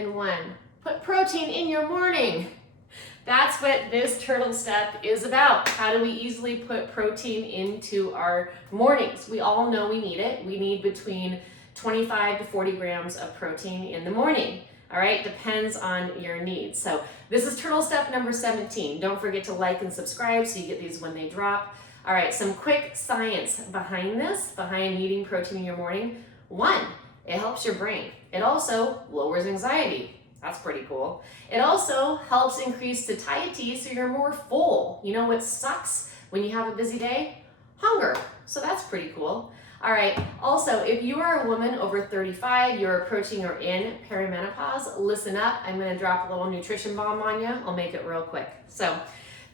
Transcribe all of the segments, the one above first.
and 1. Put protein in your morning. That's what this turtle step is about. How do we easily put protein into our mornings? We all know we need it. We need between 25 to 40 grams of protein in the morning. All right, depends on your needs. So this is turtle step number 17. Don't forget to like and subscribe so you get these when they drop. All right, some quick science behind this, behind eating protein in your morning. 1, it helps your brain. It also lowers anxiety. That's pretty cool. It also helps increase satiety so you're more full. You know what sucks when you have a busy day? Hunger. So that's pretty cool. All right, also, if you are a woman over 35, you're approaching or in perimenopause, listen up. I'm gonna drop a little nutrition bomb on you. I'll make it real quick. So,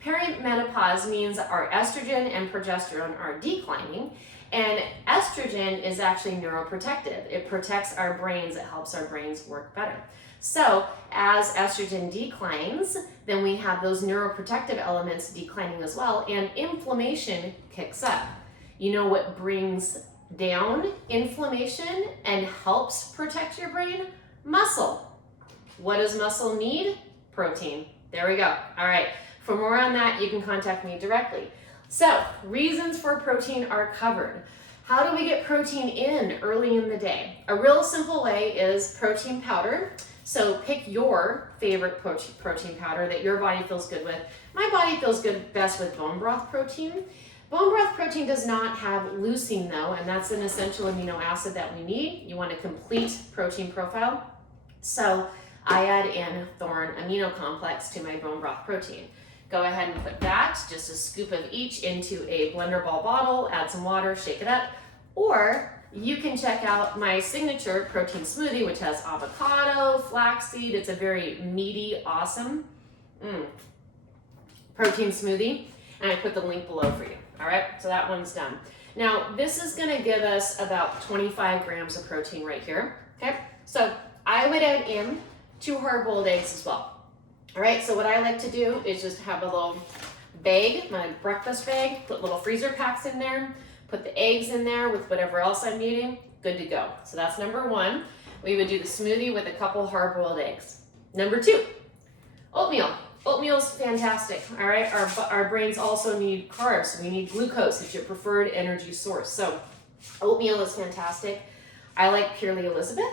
perimenopause means our estrogen and progesterone are declining, and estrogen is actually neuroprotective. It protects our brains, it helps our brains work better. So as estrogen declines, then we have those neuroprotective elements declining as well, and inflammation kicks up. You know what brings down inflammation and helps protect your brain? Muscle. What does muscle need? Protein. There we go. All right. For more on that, you can contact me directly. So, reasons for protein are covered. How do we get protein in early in the day? A real simple way is protein powder. So pick your favorite protein powder that your body feels good with. My body feels good best with bone broth protein. Bone broth protein does not have leucine though, and that's an essential amino acid that we need. You want a complete protein profile. So I add in Thorne amino complex to my bone broth protein. Go ahead and put that, just a scoop of each, into a blender ball bottle, add some water, shake it up. Or you can check out my signature protein smoothie, which has avocado, flaxseed. It's a very meaty, awesome protein smoothie. And I put the link below for you. All right, so that one's done. Now, this is gonna give us about 25 grams of protein right here, okay? So I would add in 2 hard-boiled eggs as well. All right, so what I like to do is just have a little bag, my breakfast bag, put little freezer packs in there, put the eggs in there with whatever else I'm needing, good to go. So that's number 1. We would do the smoothie with a couple hard-boiled eggs. Number 2, oatmeal. Oatmeal's fantastic, all right? Our brains also need carbs. We need glucose. It's your preferred energy source. So oatmeal is fantastic. I like Purely Elizabeth.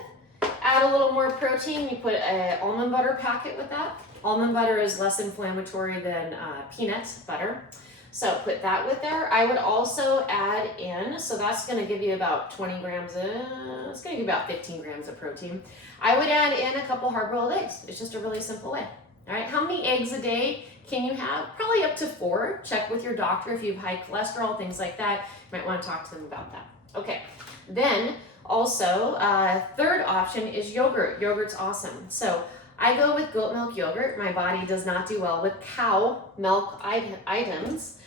Add a little more protein. You put an almond butter packet with that. Almond butter is less inflammatory than peanut butter. So put that with there. I would also add in, so that's gonna give you about 20 grams, it's gonna give you about 15 grams of protein. I would add in a couple hard-boiled eggs. It's just a really simple way. All right, how many eggs a day can you have? Probably up to 4. Check with your doctor if you have high cholesterol, things like that. You might wanna talk to them about that. Okay, then also, third option is yogurt. Yogurt's awesome. So I go with goat milk yogurt. My body does not do well with cow milk items.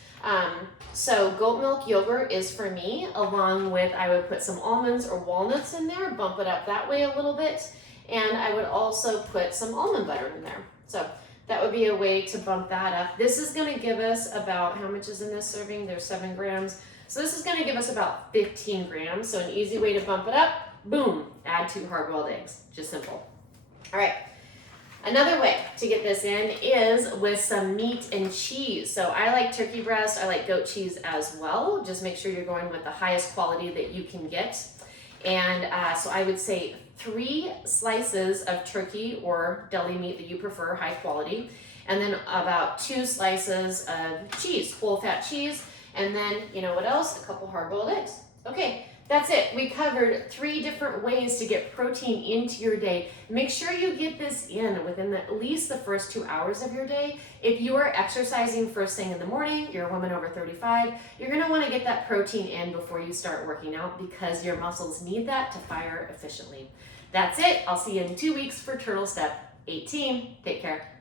So goat milk yogurt is for me, along with, I would put some almonds or walnuts in there, bump it up that way a little bit. And I would also put some almond butter in there. So that would be a way to bump that up. This is gonna give us about, how much is in this serving? There's 7 grams. So this is gonna give us about 15 grams. So an easy way to bump it up, boom, add 2 hard-boiled eggs, just simple. All right. Another way to get this in is with some meat and cheese. So I like turkey breast, I like goat cheese as well. Just make sure you're going with the highest quality that you can get. And so I would say 3 slices of turkey or deli meat that you prefer, high quality. And then about 2 slices of cheese, full fat cheese. And then, you know what else? A couple hard-boiled eggs. Okay, that's it. We covered 3 different ways to get protein into your day. Make sure you get this in within at least the first 2 hours of your day. If you are exercising first thing in the morning, you're a woman over 35, you're gonna wanna get that protein in before you start working out because your muscles need that to fire efficiently. That's it. I'll see you in 2 weeks for Turtle Step 18. Take care.